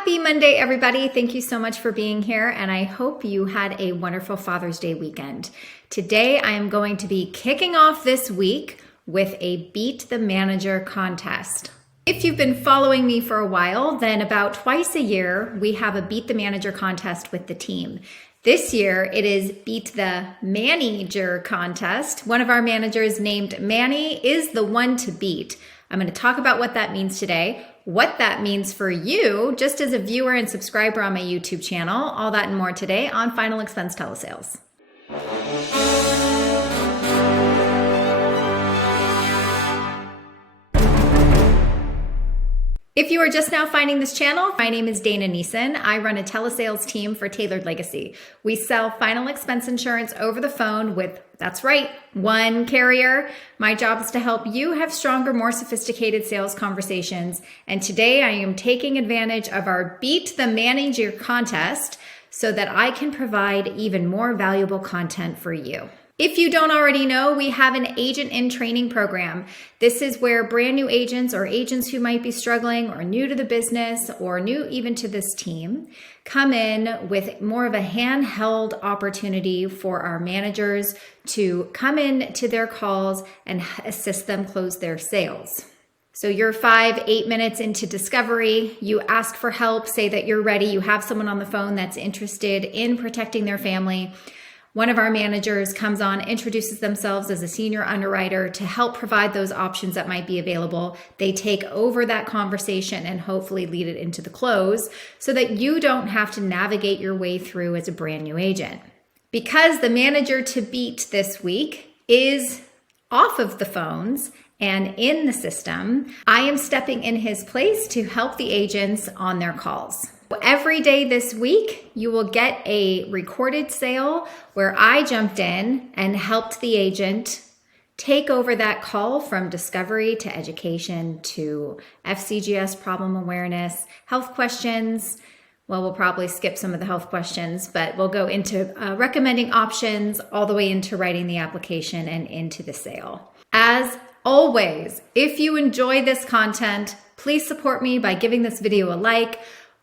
Happy Monday, everybody. Thank you so much for being here, and I hope you had a wonderful Father's Day weekend. Today, I am going to be kicking off this week with a Beat the Manager contest. If you've been following me for a while, then about twice a year, we have a Beat the Manager contest with the team. This year, it is Beat the Manager contest. One of our managers named Manny is the one to beat. I'm going to talk about what that means today, what that means for you, just as a viewer and subscriber on my YouTube channel, all that and more today on Final Expense Telesales. If you are just now finding this channel, my name is Dana Neeson. I run a telesales team for Tailored Legacy. We sell final expense insurance over the phone with, that's right, one carrier. My job is to help you have stronger, more sophisticated sales conversations. And today I am taking advantage of our Beat the Manager contest so that I can provide even more valuable content for you. If you don't already know, we have an agent in training program. This is where brand new agents or agents who might be struggling or new to the business or new even to this team come in with more of a handheld opportunity for our managers to come in to their calls and assist them close their sales. So you're 5-8 minutes into discovery, you ask for help, say that you're ready, you have someone on the phone that's interested in protecting their family. One of our managers comes on, introduces themselves as a senior underwriter to help provide those options that might be available. They take over that conversation and hopefully lead it into the close so that you don't have to navigate your way through as a brand new agent. Because the manager to beat this week is off of the phones and in the system, I am stepping in his place to help the agents on their calls. Every day this week, you will get a recorded sale where I jumped in and helped the agent take over that call from discovery to education to FCGS problem awareness, health questions. Well, we'll probably skip some of the health questions, but we'll go into recommending options all the way into writing the application and into the sale. As always, if you enjoy this content, please support me by giving this video a like.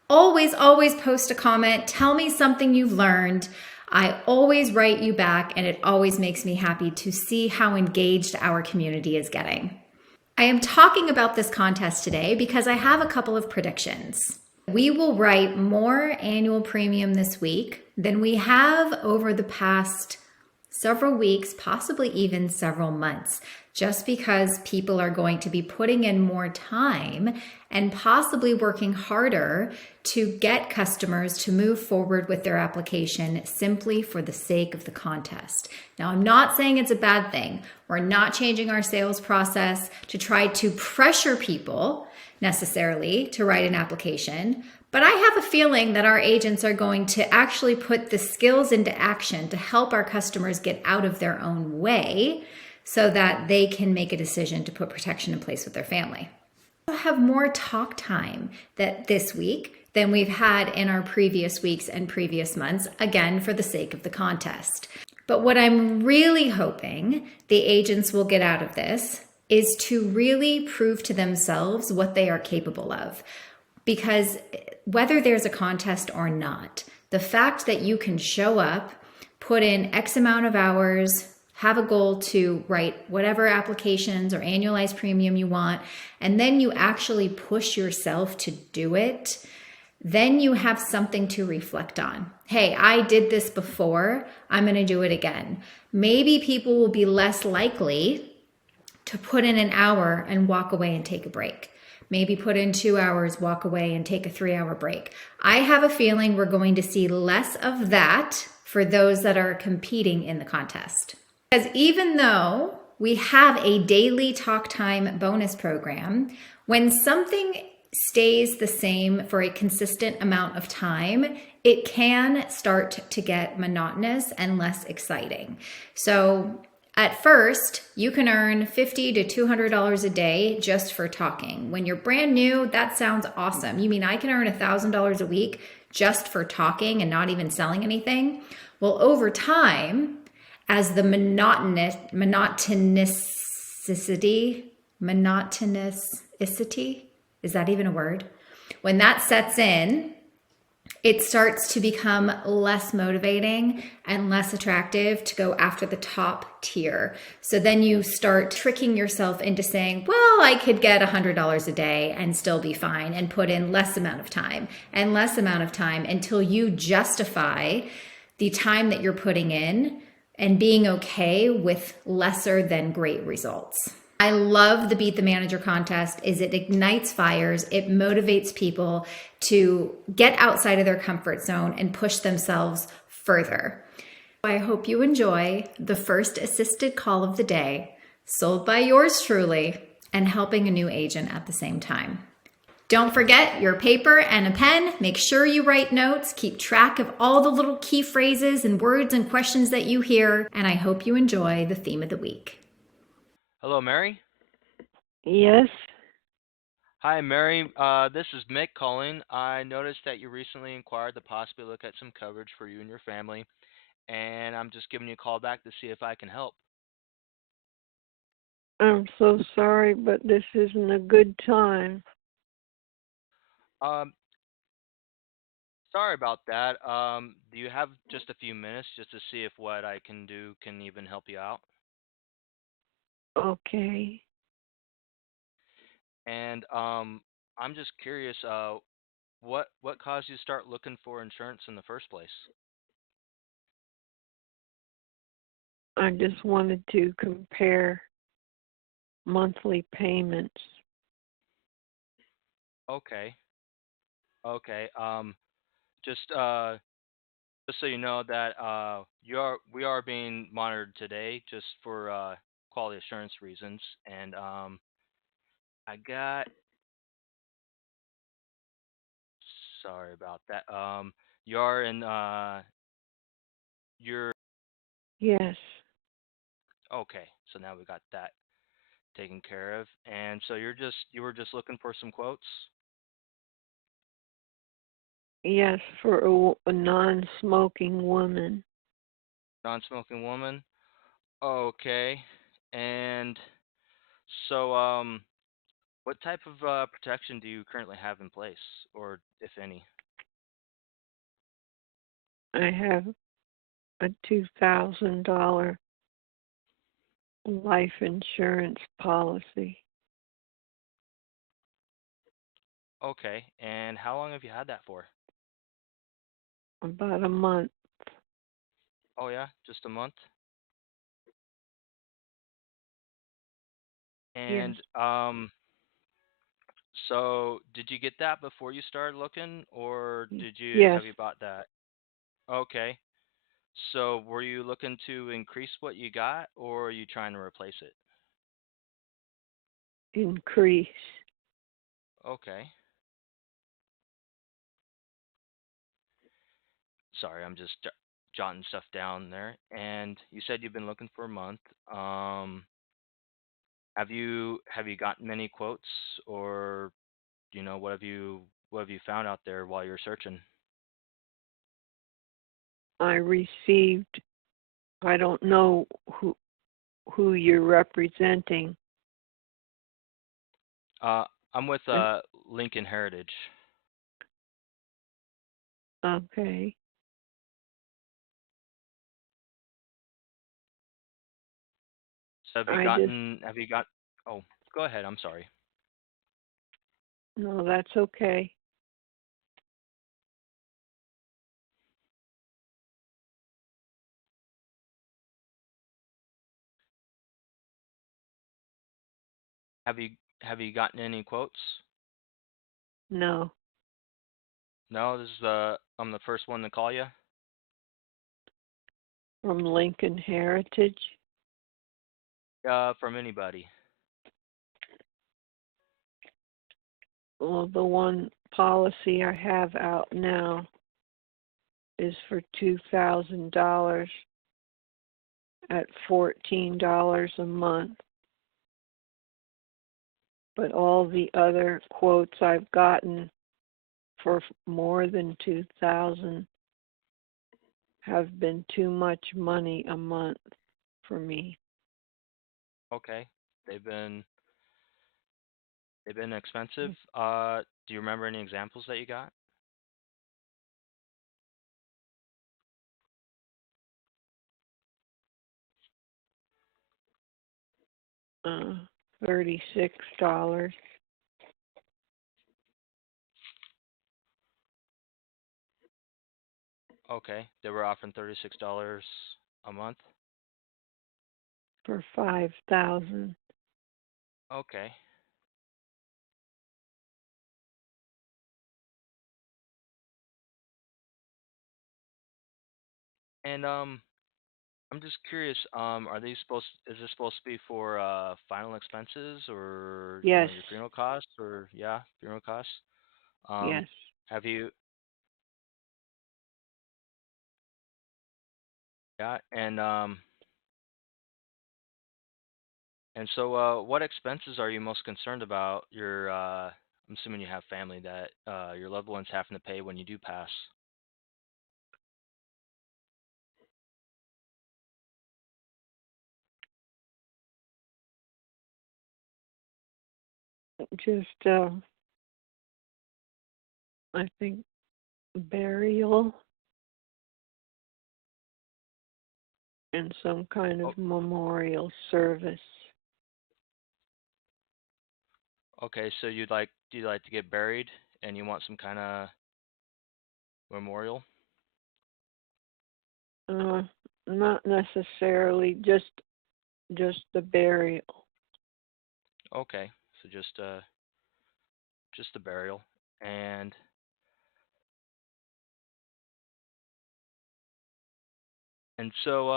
Always post a comment. Tell me something you've learned. I always write you back, and it always makes me happy to see how engaged our community is getting. I am talking about this contest today because I have a couple of predictions. We will write more annual premium this week than we have over the past several weeks, possibly even several months, just because people are going to be putting in more time and possibly working harder to get customers to move forward with their application simply for the sake of the contest. Now, I'm not saying it's a bad thing. We're not changing our sales process to try to pressure people necessarily to write an application, but I have a feeling that our agents are going to actually put the skills into action to help our customers get out of their own way so that they can make a decision to put protection in place with their family. We'll have more talk time this week than we've had in our previous weeks and previous months, again, for the sake of the contest. But what I'm really hoping the agents will get out of this is to really prove to themselves what they are capable of. Because whether there's a contest or not, the fact that you can show up, put in X amount of hours, have a goal to write whatever applications or annualized premium you want, and then you actually push yourself to do it, then you have something to reflect on. Hey, I did this before, I'm going to do it again. Maybe people will be less likely to put in an hour and walk away and take a break. Maybe put in 2 hours, walk away and take a 3-hour break. I have a feeling we're going to see less of that for those that are competing in the contest. Because even though we have a daily talk time bonus program, when something stays the same for a consistent amount of time, it can start to get monotonous and less exciting. So at first, you can earn $50 to $200 a day just for talking. When you're brand new, that sounds awesome. You mean I can earn $1,000 a week just for talking and not even selling anything? Well, over time, as the monotonicity, is that even a word? When that sets in, it starts to become less motivating and less attractive to go after the top tier. So then you start tricking yourself into saying, well, I could get $100 a day and still be fine, and put in less amount of time and less amount of time until you justify the time that you're putting in and being okay with lesser than great results. I love the Beat the Manager contest is it ignites fires. It motivates people to get outside of their comfort zone and push themselves further. I hope you enjoy the first assisted call of the day, sold by yours truly, and helping a new agent at the same time. Don't forget your paper and a pen. Make sure you write notes. Keep track of all the little key phrases and words and questions that you hear. And I hope you enjoy the theme of the week. Hello, Mary. Yes, Hi, Mary. This is Mick calling. I noticed that you recently inquired to possibly look at some coverage for you and your family, and I'm just giving you a call back to see if I can help. I'm so sorry, but this isn't a good time. Um, Sorry about that. Do you have just a few minutes just to see if what I can do can even help you out? Okay. And I'm just curious, what caused you to start looking for insurance in the first place? I just wanted to compare monthly payments. Okay, okay. Just Just so you know that we are being monitored today just for quality assurance reasons, and I got sorry about that. You're in you're Yes, okay. So now we got that taken care of, and so you were just looking for some quotes, yes, for a non-smoking woman. non-smoking woman. Okay, and so what type of protection do you currently have in place, or if any? I have a $2,000 life insurance policy, Okay, and how long have you had that for? about a month. Oh yeah, just a month. Yes, And so did you get that before you started looking, or yes, have you bought that? Okay. So were you looking to increase what you got, or are you trying to replace it? increase. Okay. Sorry, I'm just jotting stuff down there. And you said you've been looking for a month. Have you gotten many quotes, or what have you found out there while you're searching? I received, I don't know who you're representing. Uh, I'm with Uh, Lincoln Heritage. Okay. So I just, have you got, oh, go ahead, I'm sorry. no, that's okay. Have you have you gotten any quotes? No, No, I'm the first one to call you. from Lincoln Heritage. From anybody. Well, the one policy I have out now is for $2,000 at $14 a month. But all the other quotes I've gotten for more than 2,000 have been too much money a month for me. Okay. They've been they've been expensive. Do you remember any examples that you got? 36. Okay, they were offering $36 a month. For 5,000. Okay. And I'm just curious. Are these supposed? Is this supposed to be for final expenses or Yes, your funeral costs or yeah, funeral costs? Um, yes. have you? Yeah, and so what expenses are you most concerned about? I'm assuming you have family that your loved ones having to pay when you do pass. Just, I think, burial and some kind Oh, of memorial service. okay. So do you like to get buried and you want some kind of memorial? Uh, Not necessarily, just the burial. Okay. So just the burial. And and so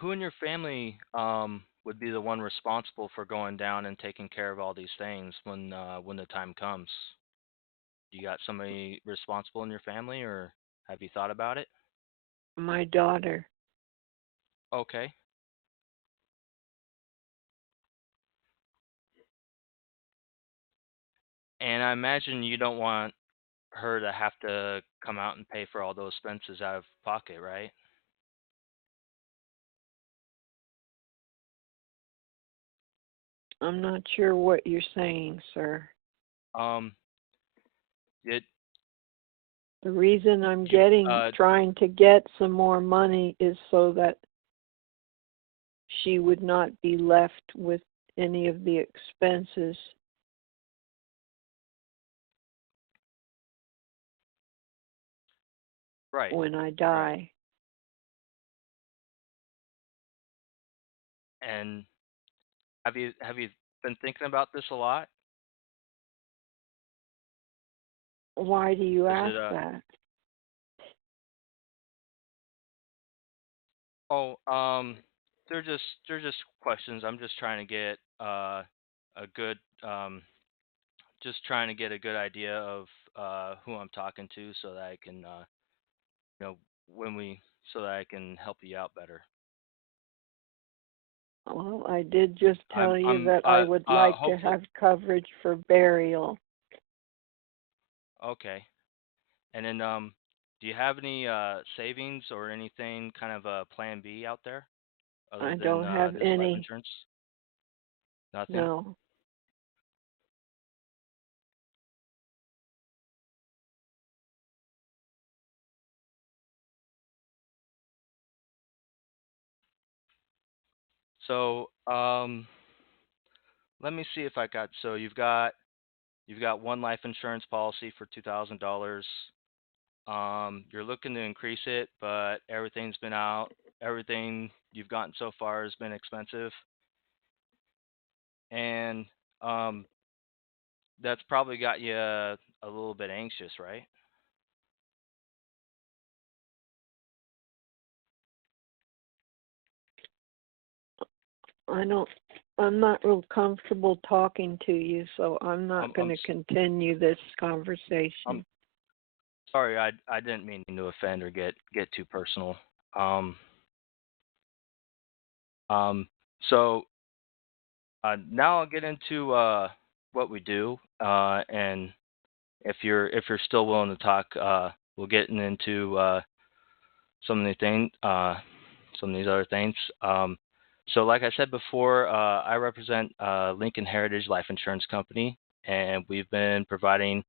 who in your family would be the one responsible for going down and taking care of all these things when the time comes? You got somebody responsible in your family, or have you thought about it? My daughter. Okay. And I imagine you don't want her to have to come out and pay for all those expenses out of pocket, right? I'm not sure what you're saying, sir. Um, did The reason I'm you trying to get some more money is so that she would not be left with any of the expenses right, when I right. die. And have you been thinking about this a lot? Why do you Is ask it that? oh they're just questions. I'm just trying to get a good just trying to get a good idea of who I'm talking to so that I can you know when we so that I can help you out better. Well, I did just tell you I'm that I would like to hopefully have coverage for burial. okay. And then do you have any savings or anything kind of a plan B out there other I than don't have this life any. insurance? Nothing. No. So let me see if I got so you've got one life insurance policy for $2,000. You're looking to increase it, but everything's been out. Everything you've gotten so far has been expensive, and um, that's probably got you a little bit anxious, right? I don't I'm not real comfortable talking to you, so I'm not I'm going I'm to s- continue this I'm conversation. sorry. I didn't mean to offend or get too personal. Um um so now I'll get into what we do, and if you're still willing to talk, we'll get into some of the thing some of these other things. So, like I said before, I represent Lincoln Heritage Life Insurance Company, and we've been providing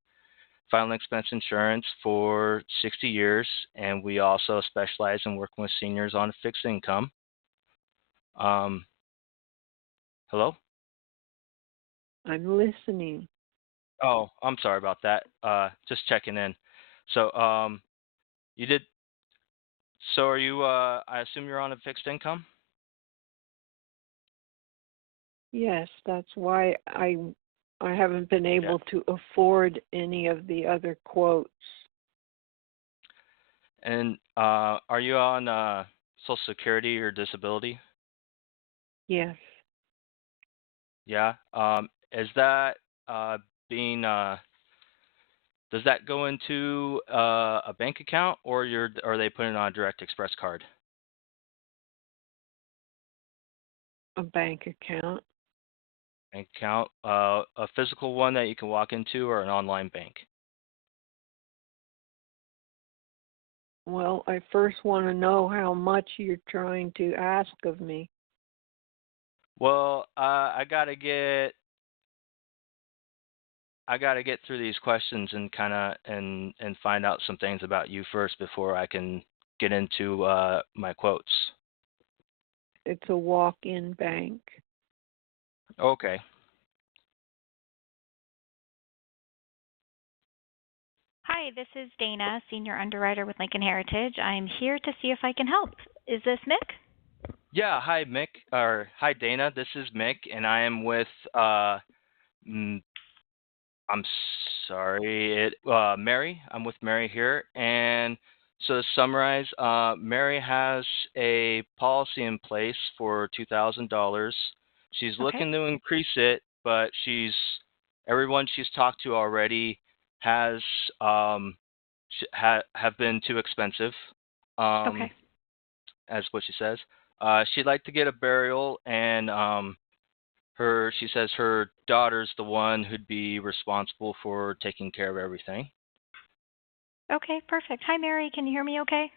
final expense insurance for 60 years, and we also specialize in working with seniors on fixed income. Um, Hello? I'm listening. Oh, I'm sorry about that. Just checking in. So, you did. So, are you? I assume you're on a fixed income. Yes, that's why I haven't been Yeah. able to afford any of the other quotes. And are you on Social Security or disability? Yes, Yeah. Is that uh, being does that go into a bank account, or are they putting it on a direct express card? a bank account. Bank account, a physical one that you can walk into, or an online bank? Well, I first want to know how much you're trying to ask of me. Well, I gotta get through these questions and kind of and find out some things about you first before I can get into my quotes. It's a walk-in bank. Okay. Hi, this is Dana, Senior Underwriter with Lincoln Heritage. I'm here to see if I can help. Is this Mick? Yeah. Hi, Mick. Or hi, Dana. This is Mick, and I am with mm, I'm sorry, Mary. I'm with Mary here, and so to summarize, Mary has a policy in place for $2,000. She's Okay. looking to increase it, but everyone she's talked to already has have been too expensive, Okay. um, as what she says. She'd like to get a burial, and she says her daughter's the one who'd be responsible for taking care of everything. Okay, perfect. Hi, Mary. Can you hear me okay?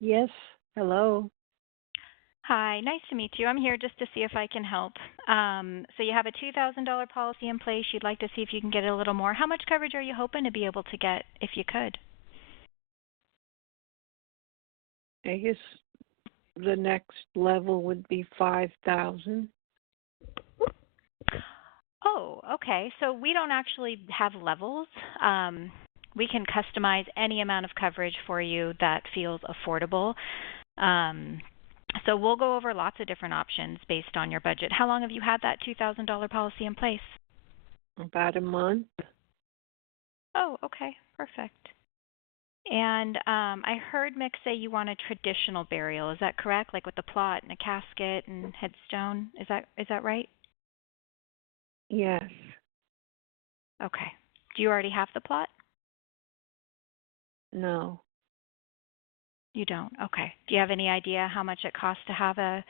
Yes, hello. Hi, nice to meet you. I'm here just to see if I can help. So you have a $2,000 policy in place. You'd like to see if you can get a little more. How much coverage are you hoping to be able to get if you could? I guess the next level would be 5,000. Oh, okay. So we don't actually have levels. We can customize any amount of coverage for you that feels affordable. Um, so we'll go over lots of different options based on your budget. How long have you had that $2,000 policy in place? About a month. Oh, okay, perfect. And I heard Mick say you want a traditional burial. Is that correct? Like with the plot and a casket and headstone. Is that right? Yes. Okay. Do you already have the plot? No, You don't. Okay. Do you have any idea how much it costs to have a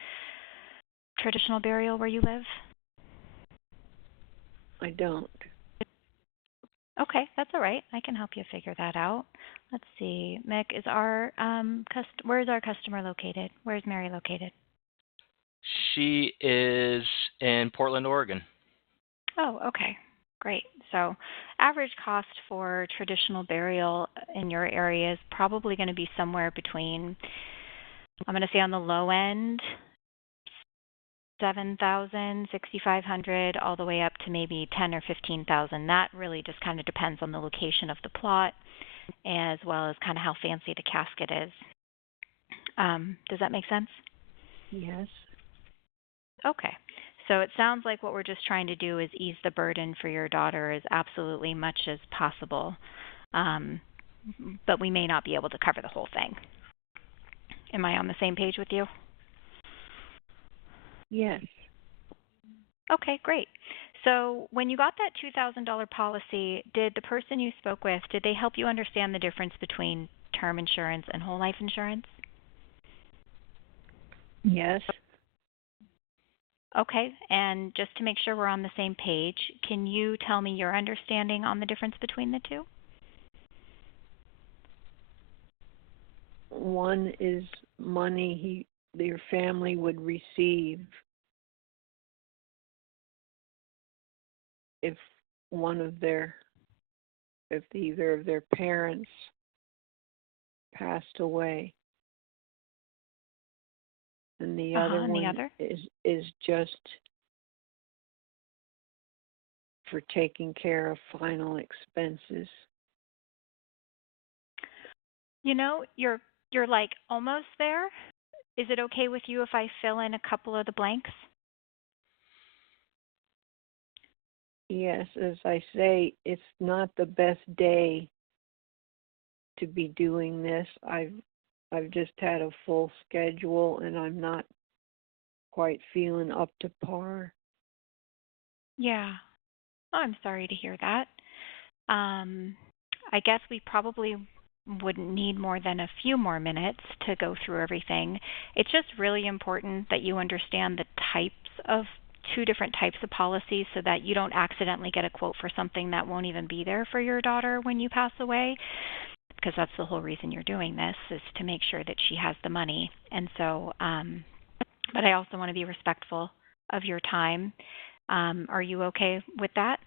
traditional burial where you live? I don't. Okay, that's all right. I can help you figure that out. Let's see. Mick, where is our customer located? Where is Mary located? She is in Portland, Oregon. Oh, okay. Great. So, average cost for traditional burial in your area is probably going to be somewhere between, I'm going to say on the low end, 7,000, 6,500, all the way up to maybe 10 or 15,000. That really just kind of depends on the location of the plot as well as kind of how fancy the casket is. Does that make sense? Yes. Okay. So it sounds like what we're just trying to do is ease the burden for your daughter as absolutely much as possible. Um, but we may not be able to cover the whole thing. Am I on the same page with you? Yes. Okay, great. So when you got that $2,000 policy, did the person you spoke with, did they help you understand the difference between term insurance and whole life insurance? Yes. Okay, and just to make sure we're on the same page, can you tell me your understanding on the difference between the two? One is money he your family would receive if one of their, if either of their parents passed away. And the other And the one other? is just for taking care of final expenses. You know, you're like almost there. Is it okay with you if I fill in a couple of the blanks? Yes, as I say, it's not the best day to be doing this. I've just had a full schedule and I'm not quite feeling up to par. Yeah. Oh, I'm sorry to hear that. Um, I guess we probably wouldn't need more than a few more minutes to go through everything. It's just really important that you understand the types of two different types of policies so that you don't accidentally get a quote for something that won't even be there for your daughter when you pass away, because that's the whole reason you're doing this, is to make sure that she has the money. And so, but I also want to be respectful of your time. Are you okay with that?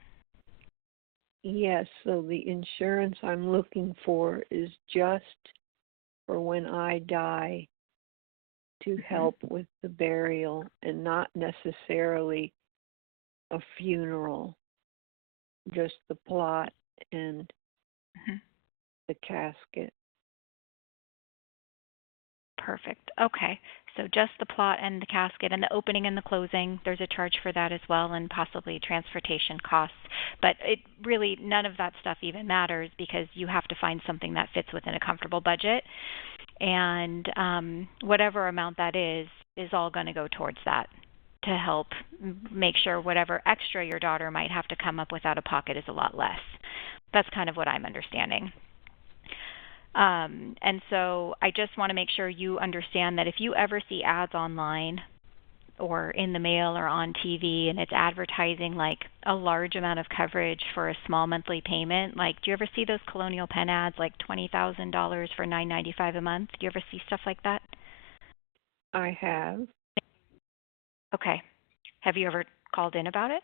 Yes, so the insurance I'm looking for is just for when I die to help with the burial and not necessarily a funeral, just the plot and Mhm. the casket. Perfect. Okay. So just the plot and the casket and the opening and the closing, there's a charge for that as well, and possibly transportation costs. But it really, none of that stuff even matters because you have to find something that fits within a comfortable budget. And whatever amount that is all going to go towards that to help make sure whatever extra your daughter might have to come up with out of pocket is a lot less. That's kind of what I'm understanding. And so I just want to make sure you understand that if you ever see ads online or in the mail or on TV and it's advertising like a large amount of coverage for a small monthly payment, like do you ever see those Colonial Penn ads like $20,000 for $9.95 a month? Do you ever see stuff like that? I have. Okay. Have you ever called in about it?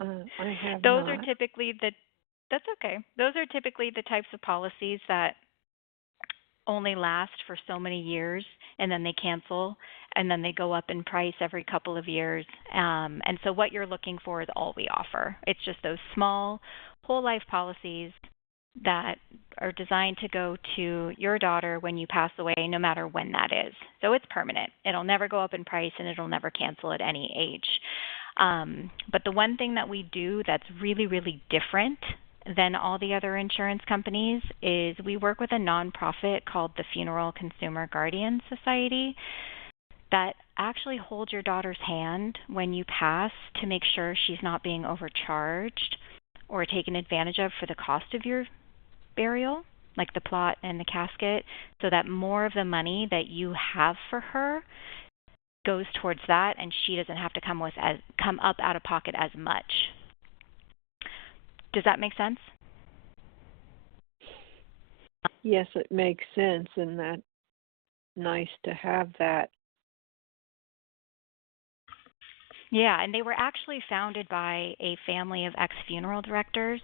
I have Those are not. typically the That's okay. Those are typically the types of policies that only last for so many years and then they cancel and then they go up in price every couple of years. And so what you're looking for is all we offer. It's just those small whole life policies that are designed to go to your daughter when you pass away, no matter when that is. So it's permanent. It'll never go up in price and it'll never cancel at any age. But the one thing that we do that's really, really different than all the other insurance companies is we work with a nonprofit called the Funeral Consumer Guardian Society that actually holds your daughter's hand when you pass to make sure she's not being overcharged or taken advantage of for the cost of your burial, like the plot and the casket, so that more of the money that you have for her goes towards that and she doesn't have to come up out of pocket as much. Does that make sense? Yes, it makes sense, and that's nice to have that. Yeah, and they were actually founded by a family of ex-funeral directors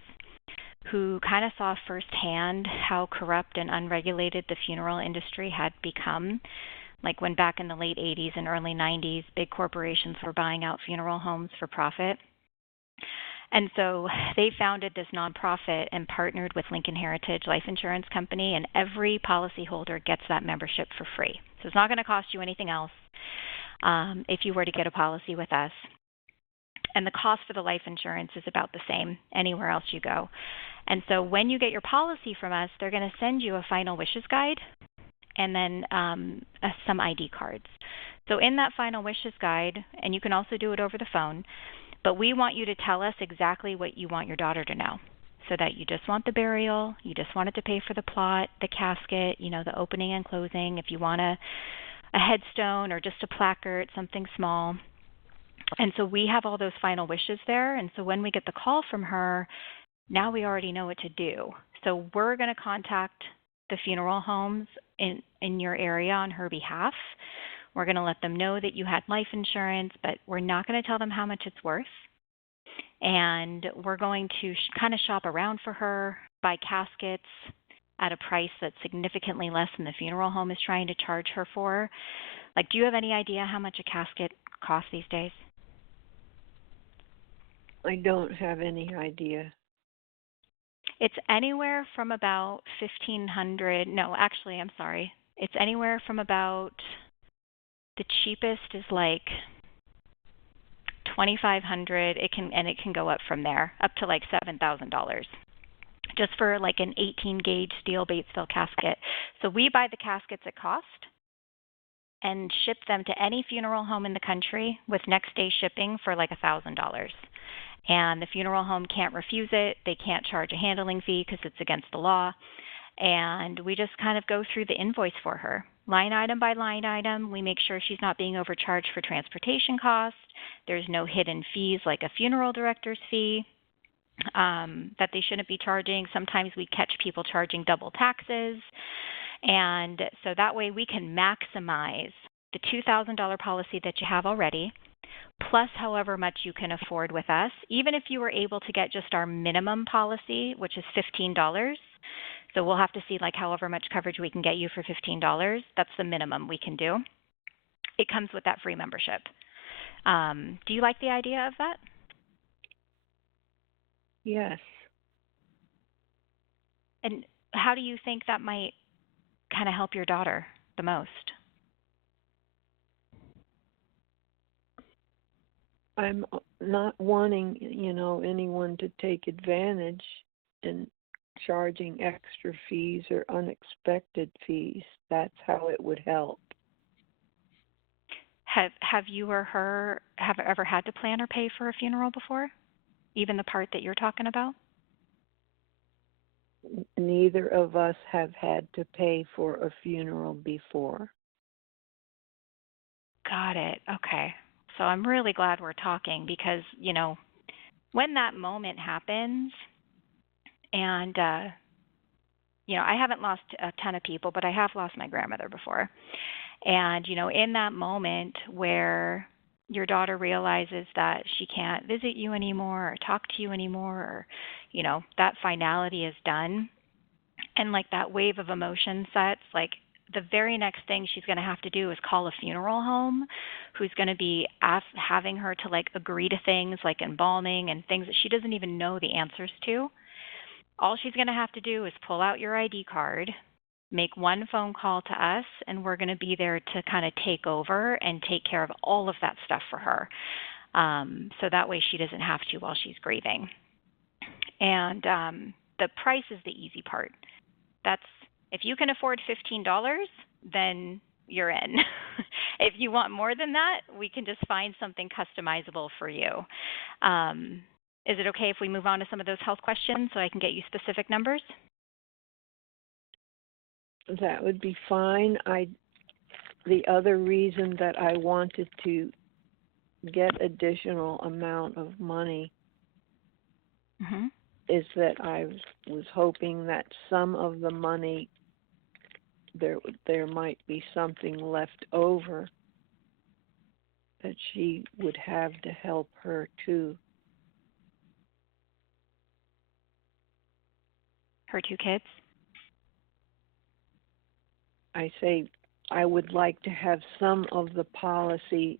who kind of saw firsthand how corrupt and unregulated the funeral industry had become. Like when back in the late 80s and early 90s, big corporations were buying out funeral homes for profit. And so they founded this nonprofit and partnered with Lincoln Heritage Life Insurance Company, and every policyholder gets that membership for free. So it's not going to cost you anything else if you were to get a policy with us. And the cost for the life insurance is about the same anywhere else you go. And so when you get your policy from us, they're going to send you a final wishes guide and then some ID cards. So in that final wishes guide, and you can also do it over the phone, but we want you to tell us exactly what you want your daughter to know. So that you just want the burial, you just want it to pay for the plot, the casket, the opening and closing, if you want a headstone or just a placard, something small. And so we have all those final wishes there. And so when we get the call from her, now we already know what to do. So we're going to contact the funeral homes in your area on her behalf. We're going to let them know that you had life insurance, but we're not going to tell them how much it's worth. And we're going to kind of shop around for her, buy caskets at a price that's significantly less than the funeral home is trying to charge her for. Like, do you have any idea how much a casket costs these days? I don't have any idea. It's anywhere from about 1,500. No, actually, I'm sorry. It's anywhere from about, the cheapest is like 2,500. It can go up from there, up to like $7,000, just for like an 18 gauge steel Batesville casket. So we buy the caskets at cost and ship them to any funeral home in the country with next day shipping for like $1,000. And the funeral home can't refuse it. They can't charge a handling fee because it's against the law. And we just kind of go through the invoice for her, line item by line item. We make sure she's not being overcharged for transportation costs. There's no hidden fees like a funeral director's fee that they shouldn't be charging. Sometimes we catch people charging double taxes. And so that way we can maximize the $2,000 policy that you have already, plus however much you can afford with us. Even if you were able to get just our minimum policy, which is $15, so we'll have to see like however much coverage we can get you for $15. That's the minimum we can do. It comes with that free membership. Do you like the idea of that? Yes. And how do you think that might kind of help your daughter the most? I'm not wanting, anyone to take advantage and charging extra fees or unexpected fees. That's how it would help. Have you or her have ever had to plan or pay for a funeral before? Even the part that you're talking about? Neither of us have had to pay for a funeral before. Got it. Okay. So I'm really glad we're talking because, when that moment happens, and, I haven't lost a ton of people, but I have lost my grandmother before. And, in that moment where your daughter realizes that she can't visit you anymore or talk to you anymore, or, that finality is done, and like that wave of emotion sets, like the very next thing she's going to have to do is call a funeral home who's going to be having her to like agree to things like embalming and things that she doesn't even know the answers to. All she's going to have to do is pull out your ID card, make one phone call to us, and we're going to be there to kind of take over and take care of all of that stuff for her. So that way she doesn't have to while she's grieving. And the price is the easy part. That's, if you can afford $15, then you're in. If you want more than that, we can just find something customizable for you. Is it okay if we move on to some of those health questions so I can get you specific numbers? That would be fine. The other reason that I wanted to get additional amount of money is that I was hoping that some of the money, there might be something left over that she would have to help her too. Her two kids? I say I would like to have some of the policy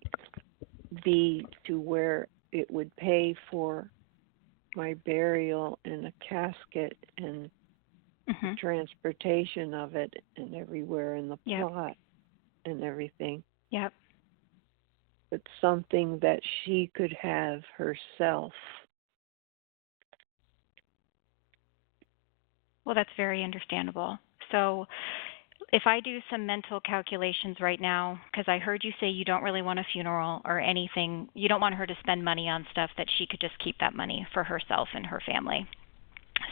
be to where it would pay for my burial and a casket and transportation of it and everywhere in the plot and everything. Yep. But something that she could have herself. Well, that's very understandable. So if I do some mental calculations right now, because I heard you say you don't really want a funeral or anything, you don't want her to spend money on stuff that she could just keep that money for herself and her family.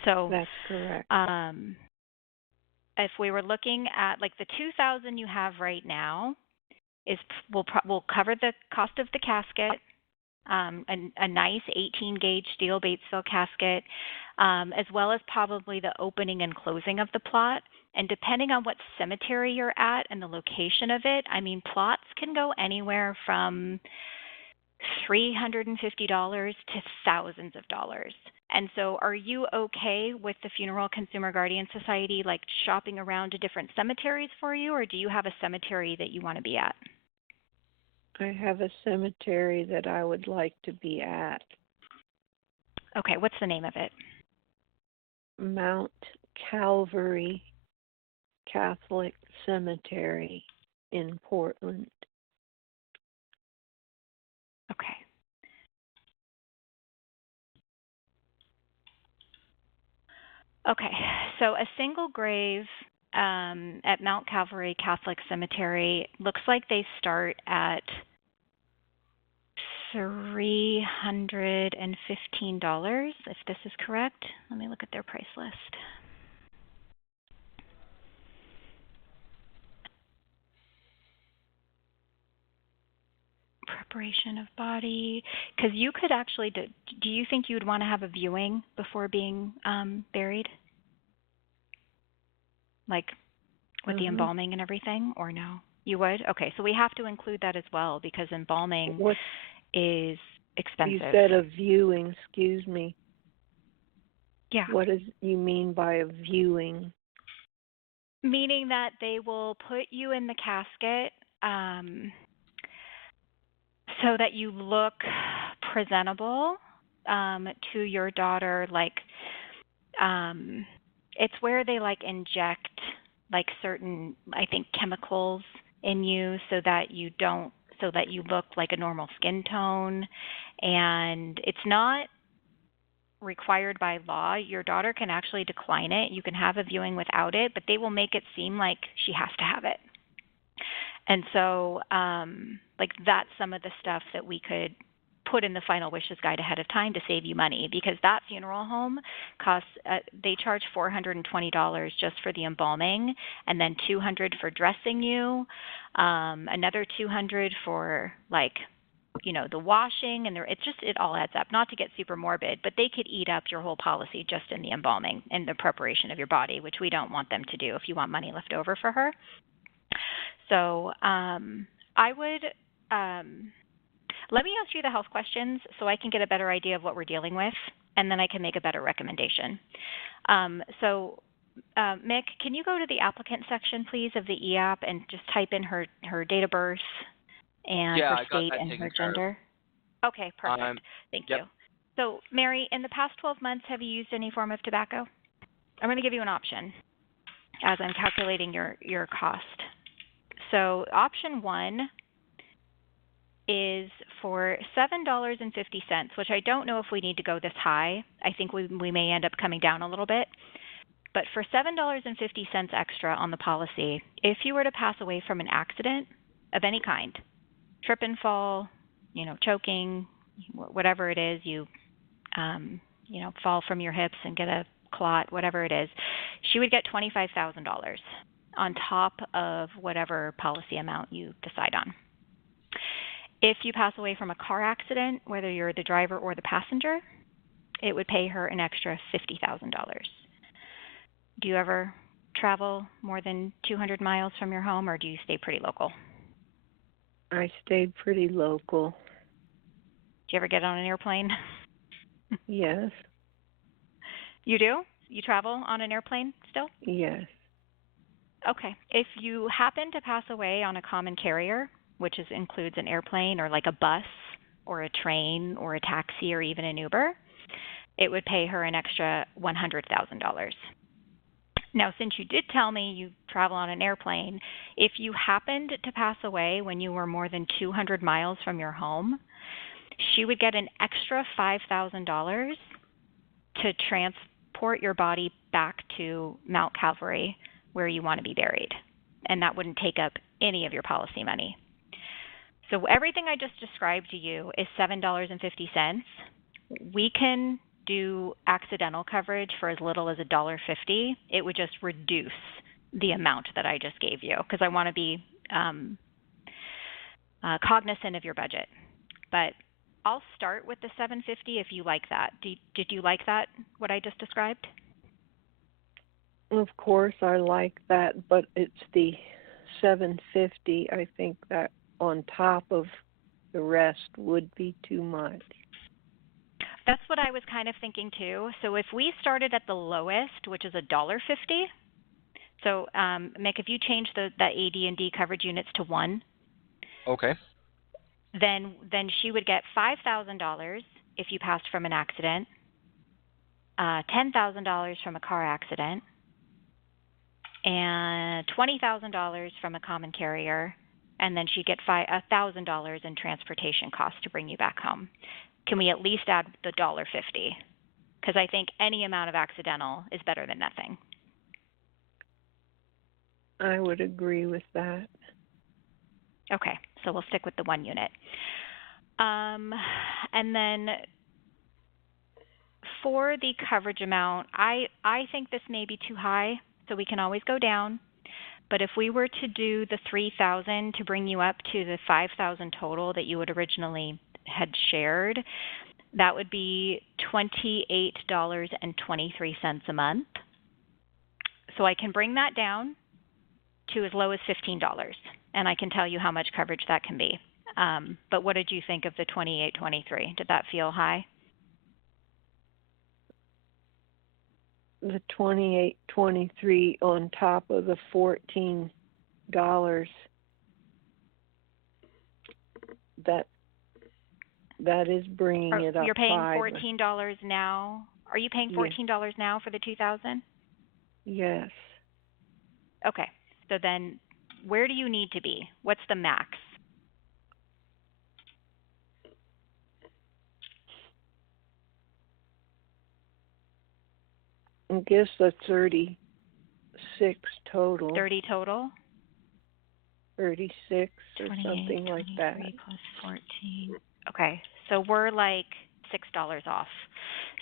So that's correct. If we were looking at like the $2,000 you have right now will cover the cost of the casket, a nice 18 gauge steel Batesville casket. as well as probably the opening and closing of the plot. And depending on what cemetery you're at and the location of it, I mean, plots can go anywhere from $350 to thousands of dollars. And so are you okay with the Funeral Consumer Guardian Society like shopping around to different cemeteries for you, or do you have a cemetery that you want to be at? I have a cemetery that I would like to be at. Okay, what's the name of it? Mount Calvary Catholic Cemetery in Portland. Okay. Okay, so a single grave at Mount Calvary Catholic Cemetery looks like they start at $315, if this is correct. Let me look at their price list. Preparation of body, because you could actually, do you think you would want to have a viewing before being buried? Like with the embalming and everything, or no? You would? Okay, so we have to include that as well because embalming is expensive. You said a viewing, excuse me. Yeah. What does you mean by a viewing? Meaning that they will put you in the casket so that you look presentable to your daughter. Like, it's where they like inject like certain, I think, chemicals in you so that you look like a normal skin tone. And it's not required by law. Your daughter can actually decline it. You can have a viewing without it, but they will make it seem like she has to have it. And so, like, that's some of the stuff that we could put in the final wishes guide ahead of time to save you money, because that funeral home costs, they charge $420 just for the embalming, and then $200 for dressing you, another $200 for like, you know, the washing, and it all adds up. Not to get super morbid, but they could eat up your whole policy just in the embalming and the preparation of your body, which we don't want them to do if you want money left over for her. So I would let me ask you the health questions so I can get a better idea of what we're dealing with, and then I can make a better recommendation. Mick, can you go to the applicant section, please, of the EAP and just type in her date of birth and her state and her gender? Okay, perfect. Thank you. So, Mary, in the past 12 months, have you used any form of tobacco? I'm going to give you an option as I'm calculating your cost. So, option 1 is for $7.50, which I don't know if we need to go this high. I think we may end up coming down a little bit. But for $7.50 extra on the policy, if you were to pass away from an accident of any kind, trip and fall, you know, choking, whatever it is, you know, fall from your hips and get a clot, whatever it is, she would get $25,000 on top of whatever policy amount you decide on. If you pass away from a car accident, whether you're the driver or the passenger, it would pay her an extra $50,000. Do you ever travel more than 200 miles from your home, or do you stay pretty local? I stayed pretty local. Do you ever get on an airplane? Yes. You do? You travel on an airplane still? Yes. Okay. If you happen to pass away on a common carrier, which includes an airplane or like a bus or a train or a taxi or even an Uber, it would pay her an extra $100,000. Now, since you did tell me you travel on an airplane, if you happened to pass away when you were more than 200 miles from your home, she would get an extra $5,000 to transport your body back to Mount Calvary where you want to be buried. And that wouldn't take up any of your policy money. So everything I just described to you is $7.50. We can do accidental coverage for as little as $1.50. It would just reduce the amount that I just gave you because I want to be cognizant of your budget. But I'll start with the 750 if you like that. Did you like that, what I just described? Of course, I like that, but it's the 750. I think that on top of the rest would be too much. That's what I was kind of thinking too. So if we started at the lowest, which is $1.50, so Mick, if you change that AD&D coverage units to 1, Okay. then she would get $5,000 if you passed from an accident, $10,000 from a car accident, and $20,000 from a common carrier, and then she'd get $1,000 in transportation costs to bring you back home. Can we at least add the $1.50? Because I think any amount of accidental is better than nothing. I would agree with that. Okay, so we'll stick with the 1 unit. And then for the coverage amount, I think this may be too high, so we can always go down. But if we were to do the 3,000 to bring you up to the 5,000 total that you had originally had shared, that would be $28.23 a month. So I can bring that down to as low as $15, and I can tell you how much coverage that can be. But what did you think of the $28.23? Did that feel high? The $28.23 on top of the $14, that is bringing it up. You're paying $5. $14 now. Are you paying $14 now for the 2,000? Yes. Okay. So then where do you need to be? What's the max? I guess the 36 total. 30 total? 36 or something like that. 28 plus 14. Okay. So we're like $6 off.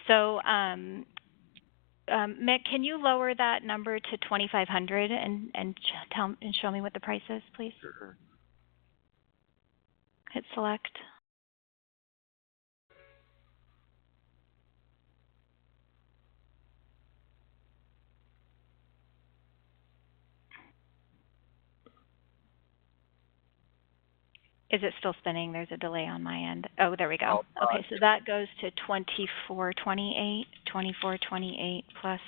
So Mick, can you lower that number to 2,500 and show me what the price is, please? Sure. Hit select. Is it still spinning? There's a delay on my end. Oh, there we go. Okay, so that goes to 24.28. 24.28 plus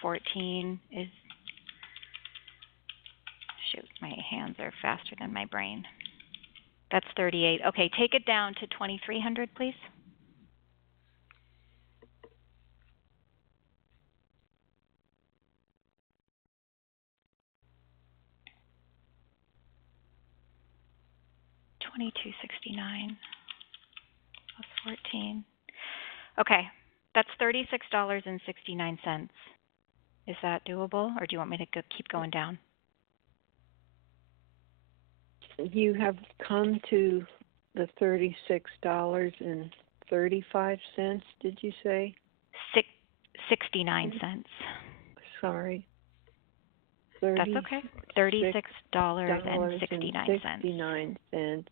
14 is, shoot, my hands are faster than my brain. That's 38. Okay, take it down to 2,300, please. $22.69 plus 14. Okay, that's $36.69. Is that doable, or do you want me to keep going down? You have come to the $36.35, did you say? 69 cents. Sorry. That's okay. $36.69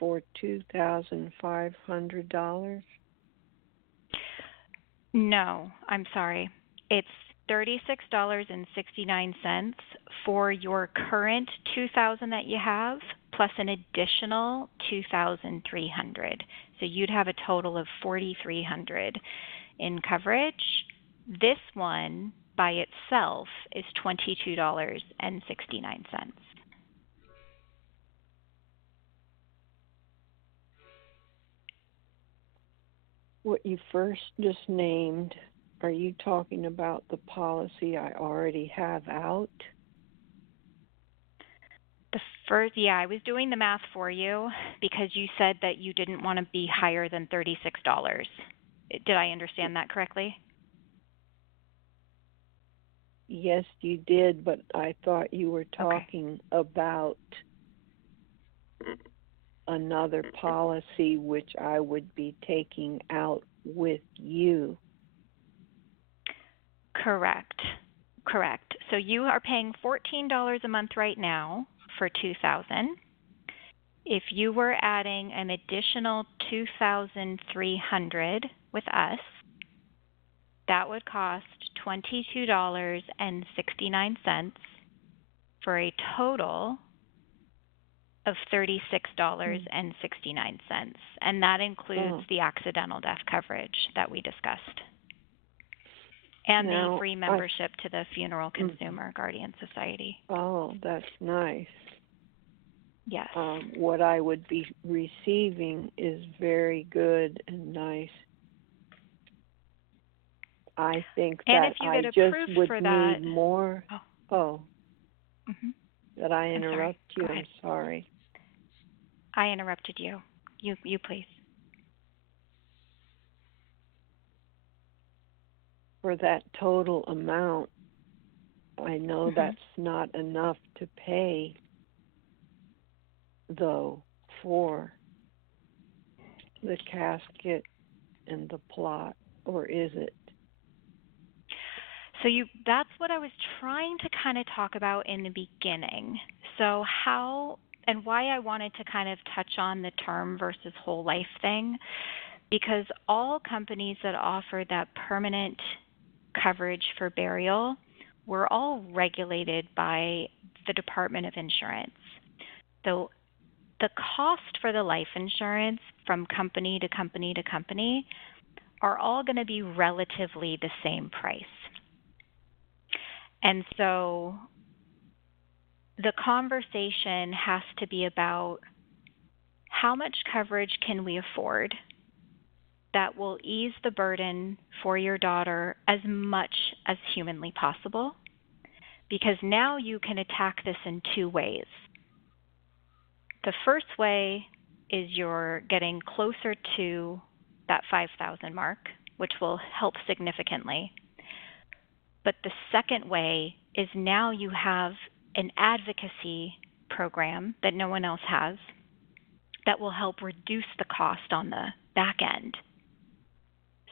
for $2,500. No, I'm sorry. It's $36.69 for your current 2,000 that you have, plus an additional 2,300. So you'd have a total of 4,300 in coverage. This one by itself is $22.69. What you first just named, are you talking about the policy I already have out? Yeah, I was doing the math for you because you said that you didn't want to be higher than $36. Did I understand that correctly? Yes, you did, but I thought you were talking about another policy which I would be taking out with you. Correct. So you are paying $14 a month right now for 2,000. If you were adding an additional 2,300 with us, that would cost $22.69 for a total of $36.69. And that includes the accidental death coverage that we discussed. And the free membership to the Funeral Consumer Guardian Society. Oh, that's nice. Yes. What I would be receiving is very good and nice. I think and that if you I get just approved would for need that, more. That I I'm interrupt sorry. you. Go ahead. I'm sorry. I interrupted you. You please. For that total amount, I know that's not enough to pay, though, for the casket and the plot, or is it? So that's what I was trying to kind of talk about in the beginning. So how and why I wanted to kind of touch on the term versus whole life thing, because all companies that offer that permanent coverage for burial were all regulated by the Department of Insurance. So the cost for the life insurance from company to company to company are all going to be relatively the same price. And so the conversation has to be about how much coverage can we afford that will ease the burden for your daughter as much as humanly possible, because now you can attack this in two ways. The first way is you're getting closer to that 5,000 mark, which will help significantly. But the second way is now you have an advocacy program that no one else has that will help reduce the cost on the back end.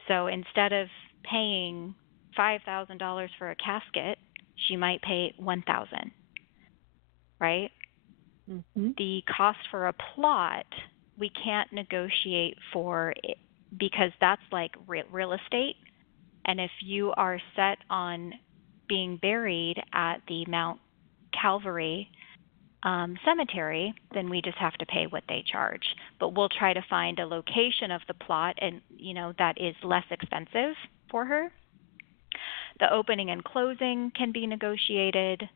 So instead of paying $5,000 for a casket, she might pay $1,000, right? The cost for a plot, we can't negotiate for it because that's like real estate. And if you are set on being buried at the Mount Calvary cemetery, then we just have to pay what they charge. But we'll try to find a location of the plot and, that is less expensive for her. The opening and closing can be negotiated.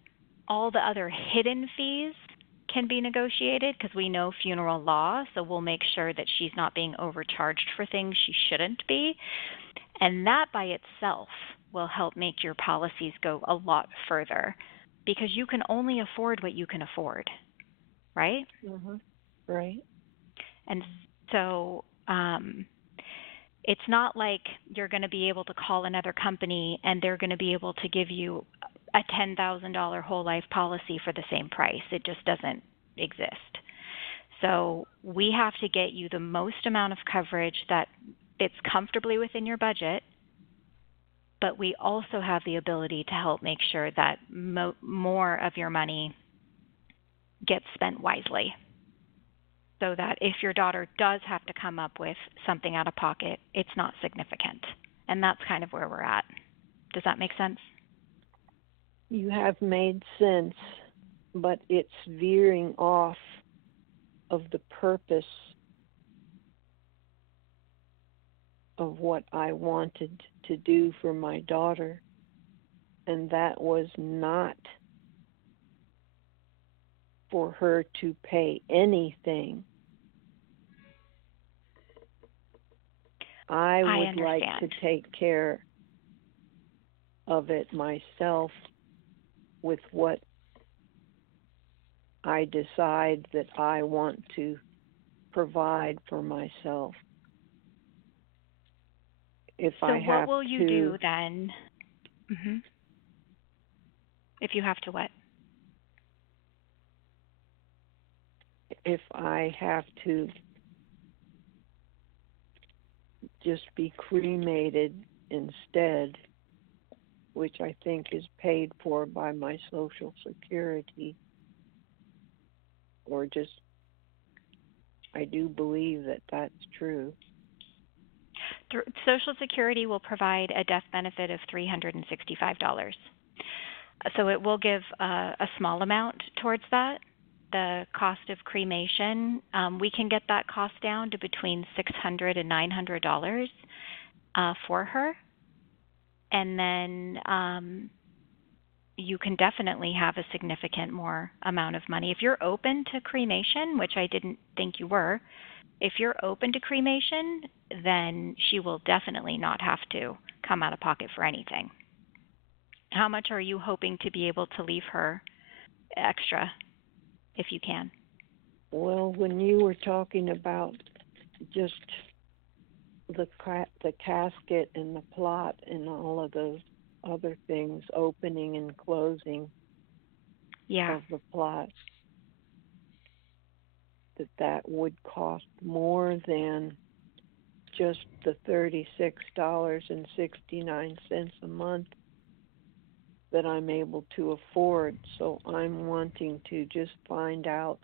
All the other hidden fees can be negotiated because we know funeral law, so we'll make sure that she's not being overcharged for things she shouldn't be. And that by itself will help make your policies go a lot further because you can only afford what you can afford, right? Right. And so it's not like you're going to be able to call another company and they're going to be able to give you a $10,000 whole life policy for the same price. It just doesn't exist. So we have to get you the most amount of coverage that fits comfortably within your budget, but we also have the ability to help make sure that more of your money gets spent wisely, so that if your daughter does have to come up with something out of pocket, it's not significant. And that's kind of where we're at. Does that make sense? You have made sense, but it's veering off of the purpose of what I wanted to do for my daughter, and that was not for her to pay anything. I would like to take care of it myself with what I decide that I want to provide for myself. So what will you do then? If you have to what? If I have to just be cremated instead, which I think is paid for by my Social Security, or just I do believe that that's true. Social Security will provide a death benefit of $365. So it will give a small amount towards that. The cost of cremation, we can get that cost down to between $600 and $900 for her. And then you can definitely have a significant more amount of money. If you're open to cremation, which I didn't think you were, if you're open to cremation, then she will definitely not have to come out of pocket for anything. How much are you hoping to be able to leave her extra, if you can? Well, when you were talking about just the casket and the plot and all of those other things, opening and closing of the plot, that would cost more than just the $36.69 a month that I'm able to afford. So I'm wanting to just find out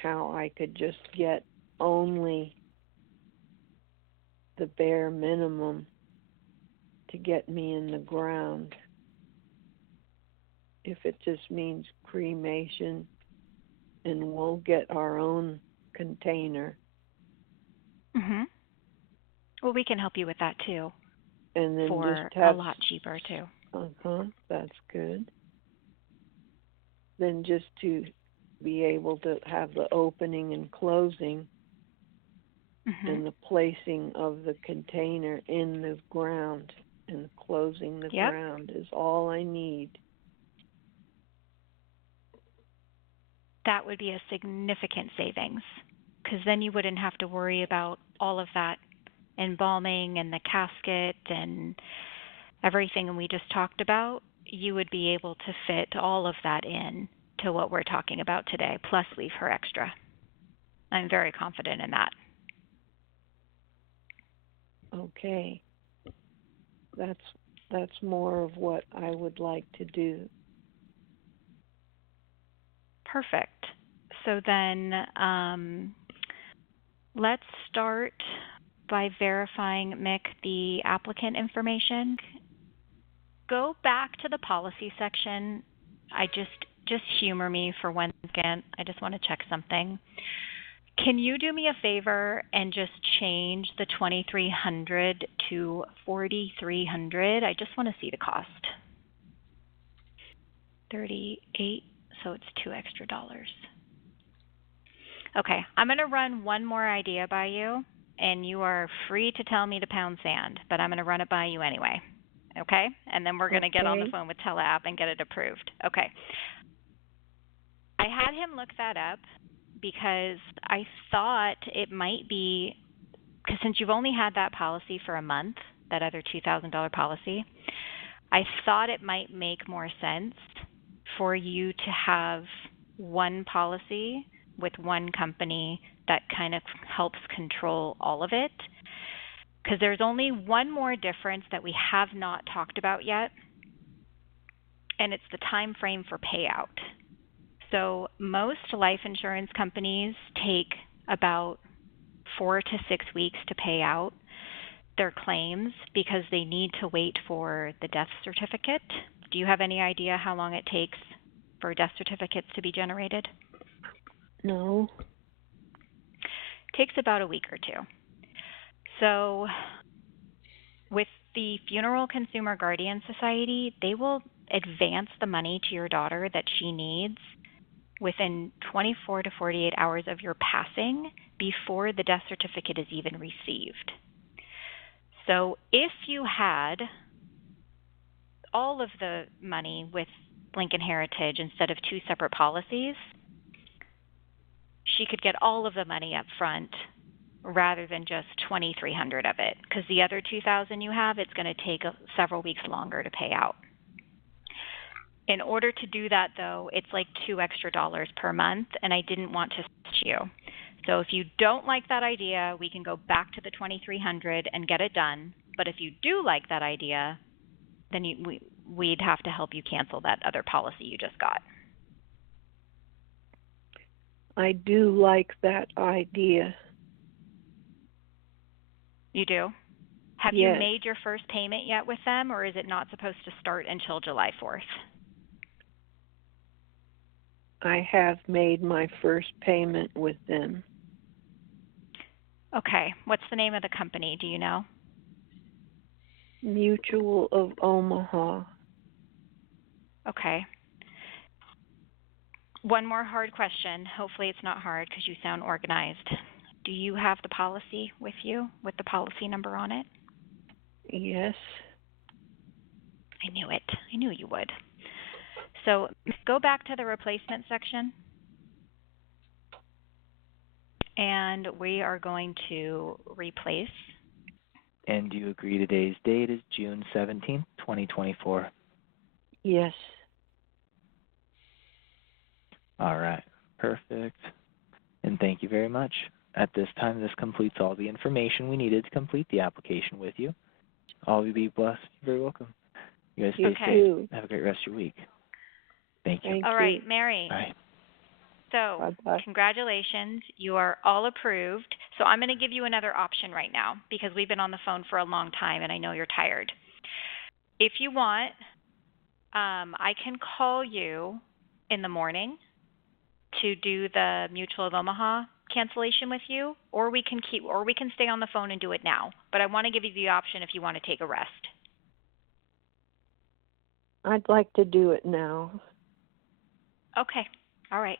how I could just get only the bare minimum to get me in the ground. If it just means cremation, and we'll get our own container. Mhm. Well, we can help you with that too. And then for just have a lot cheaper too. That's good. Then just to be able to have the opening and closing and the placing of the container in the ground and closing the ground is all I need. That would be a significant savings, because then you wouldn't have to worry about all of that embalming and the casket and everything we just talked about. You would be able to fit all of that in to what we're talking about today, plus leave her extra. I'm very confident in that. Okay. That's more of what I would like to do. Perfect. So then let's start by verifying, Mick, the applicant information. Go back to the policy section. I just humor me for one second. I just want to check something. Can you do me a favor and just change the 2,300 to 4,300? I just want to see the cost. 38, so it's $2 extra. Okay, I'm going to run one more idea by you, and you are free to tell me to pound sand, but I'm going to run it by you anyway. Okay? And then we're going to get on the phone with TeleApp and get it approved. Okay. I had him look that up because I thought it might be, because since you've only had that policy for a month, that other $2,000 policy, I thought it might make more sense for you to have one policy with one company that kind of helps control all of it. Because there's only one more difference that we have not talked about yet, and it's the time frame for payout. So most life insurance companies take about 4 to 6 weeks to pay out their claims because they need to wait for the death certificate. Do you have any idea how long it takes for death certificates to be generated? No. It takes about a week or two. So with the Funeral Consumer Guardian Society, they will advance the money to your daughter that she needs within 24 to 48 hours of your passing before the death certificate is even received. So if you had all of the money with Lincoln Heritage instead of two separate policies, she could get all of the money up front rather than just 2,300 of it, because the other 2,000 you have, it's going to take several weeks longer to pay out. In order to do that, though, it's like $2 extra per month, and I didn't want to switch you. So if you don't like that idea, we can go back to the 2,300 and get it done. But if you do like that idea, then we'd have to help you cancel that other policy you just got. I do like that idea. You do? Have you Yes, made your first payment yet with them, or is it not supposed to start until July 4th? I have made my first payment with them. Okay. What's the name of the company? Do you know? Mutual of Omaha. Okay. One more hard question. Hopefully it's not hard because you sound organized. Do you have the policy with you, with the policy number on it? Yes. I knew it. I knew you would. So go back to the replacement section, and we are going to replace. And do you agree today's date is June 17th, 2024? Yes. All right, perfect. And thank you very much. At this time, this completes all the information we needed to complete the application with you. All you be blessed. You're very welcome. You guys stay You safe. too. Have a great rest of your week. Thank you. Thank All you. right, Mary. Bye. So, Bye-bye. congratulations. You are all approved. So, I'm going to give you another option right now because we've been on the phone for a long time and I know you're tired. If you want, I can call you in the morning to do the Mutual of Omaha cancellation with you, or we can stay on the phone and do it now. But I want to give you the option if you want to take a rest. I'd like to do it now. Okay. All right.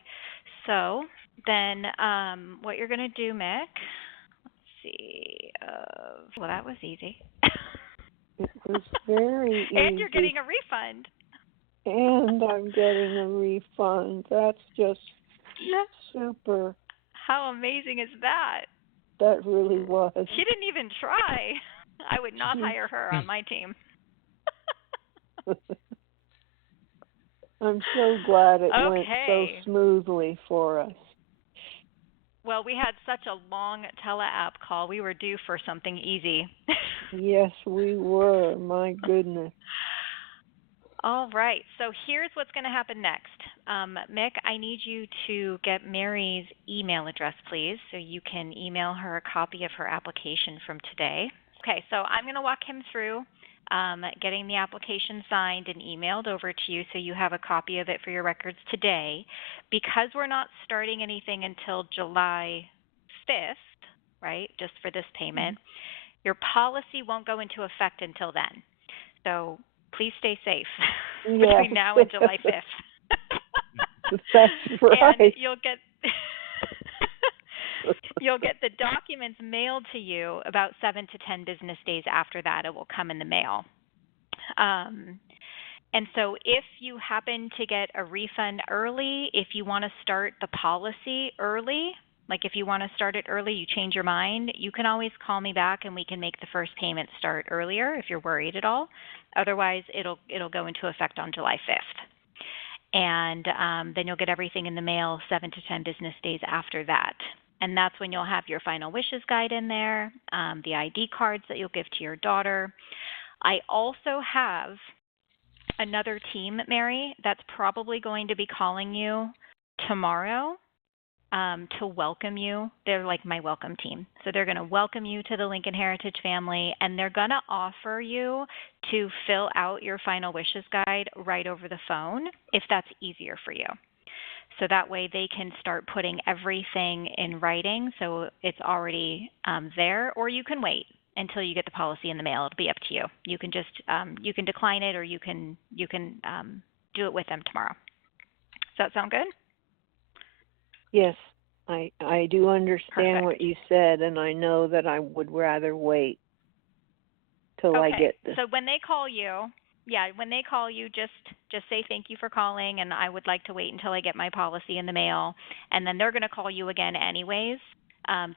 So then what you're going to do, Mick, let's see. Well, that was easy. It was very easy. And you're getting a refund. And I'm getting a refund. That's just super. How amazing is that? That really was. She didn't even try. I would not hire her on my team. I'm so glad it went so Okay. smoothly for us. Well, we had such a long tele-app call. We were due for something easy. Yes, we were. My goodness. All right. So here's what's going to happen next. Mick, I need you to get Mary's email address, please, so you can email her a copy of her application from today. Okay, so I'm going to walk him through getting the application signed and emailed over to you so you have a copy of it for your records today. Because we're not starting anything until July 5th, right, just for this payment, your policy won't go into effect until then. So please stay safe between now and July 5th. That's right. And you'll get the documents mailed to you about 7 to 10 business days after that. It will come in the mail. And so if you happen to get a refund early, if you want to start the policy early, like if you want to start it early, you change your mind, you can always call me back and we can make the first payment start earlier if you're worried at all. Otherwise, it'll go into effect on July 5th. And then you'll get everything in the mail 7 to 10 business days after that. And that's when you'll have your final wishes guide in there, the ID cards that you'll give to your daughter. I also have another team, Mary, that's probably going to be calling you tomorrow to welcome you. They're like my welcome team. So they're going to welcome you to the Lincoln Heritage family, and they're going to offer you to fill out your final wishes guide right over the phone if that's easier for you. So that way they can start putting everything in writing so it's already there, or you can wait until you get the policy in the mail. It'll be up to you. You can just you can decline it, or you can do it with them tomorrow. Does that sound good? Yes, I do understand Perfect. what you said, and I know that I would rather wait till I get this. So when they call you, just say thank you for calling, and I would like to wait until I get my policy in the mail, and then they're going to call you again anyways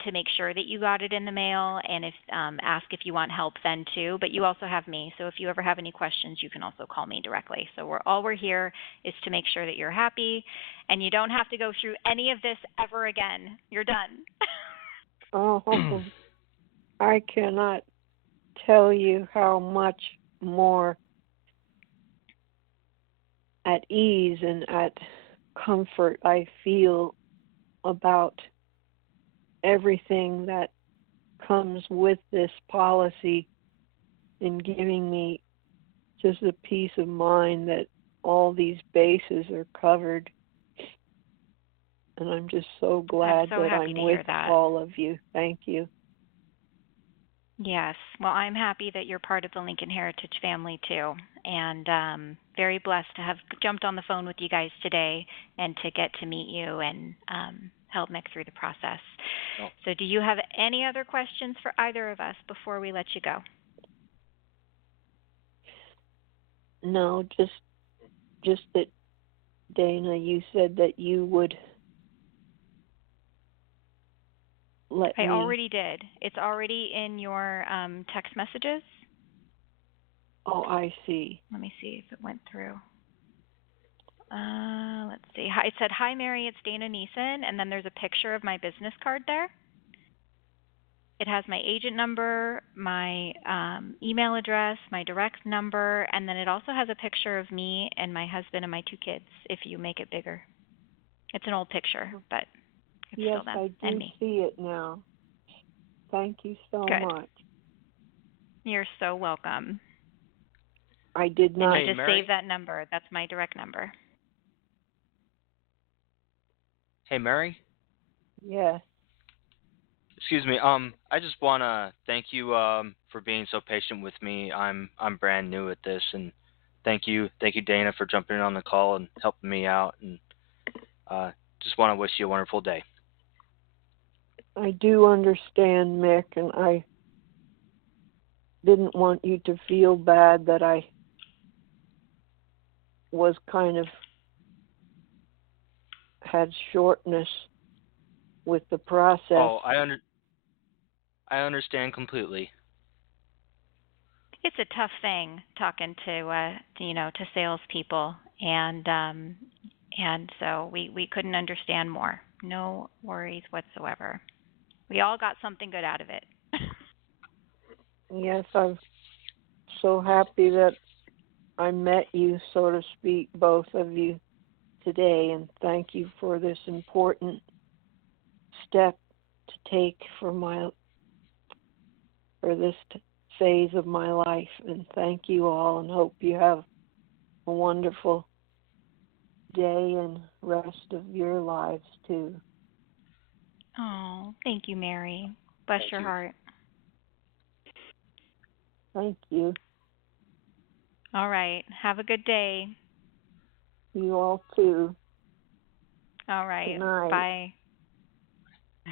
to make sure that you got it in the mail, and if ask if you want help then too. But you also have me, so if you ever have any questions, you can also call me directly. So all we're here is to make sure that you're happy, and you don't have to go through any of this ever again. You're done. Oh, I cannot tell you how much more at ease and at comfort I feel about everything that comes with this policy and giving me just a peace of mind that all these bases are covered. And I'm just so glad I'm so that happy I'm to with hear that. all of you. Thank you. Yes. Well, I'm happy that you're part of the Lincoln Heritage family too, and very blessed to have jumped on the phone with you guys today and to get to meet you and help Mick through the process. Oh. So, do you have any other questions for either of us before we let you go? No, just that, Dana, you said that you would let I me. already did. It's already in your text messages. Oh, I see. Let me see if it went through. Let's see. Hi, it said, "Hi, Mary, it's Dana Neeson," and then there's a picture of my business card there. It has my agent number, my email address, my direct number, and then it also has a picture of me and my husband and my 2 kids, if you make it bigger. It's an old picture, but it's Yes, still them I do and me. see it now. Thank you so Good. much. You're so welcome. I did not. Hey, Just Mary? save that number. That's my direct number. Hey, Mary? Yes. Excuse me. I just wanna thank you for being so patient with me. I'm brand new at this, and thank you, Dana, for jumping in on the call and helping me out. And just want to wish you a wonderful day. I do understand, Mick, and I didn't want you to feel bad that I was kind of had shortness with the process. Oh, I understand completely. It's a tough thing talking to to salespeople, and so we couldn't understand more. No worries whatsoever. We all got something good out of it. Yes, I'm so happy that I met you, so to speak, both of you today, and thank you for this important step to take for this phase of my life. And thank you all, and hope you have a wonderful day and rest of your lives too. Oh, thank you, Mary. Bless Thank your you. heart. Thank you. All right. Have a good day. You all too. All right. Good night. Bye.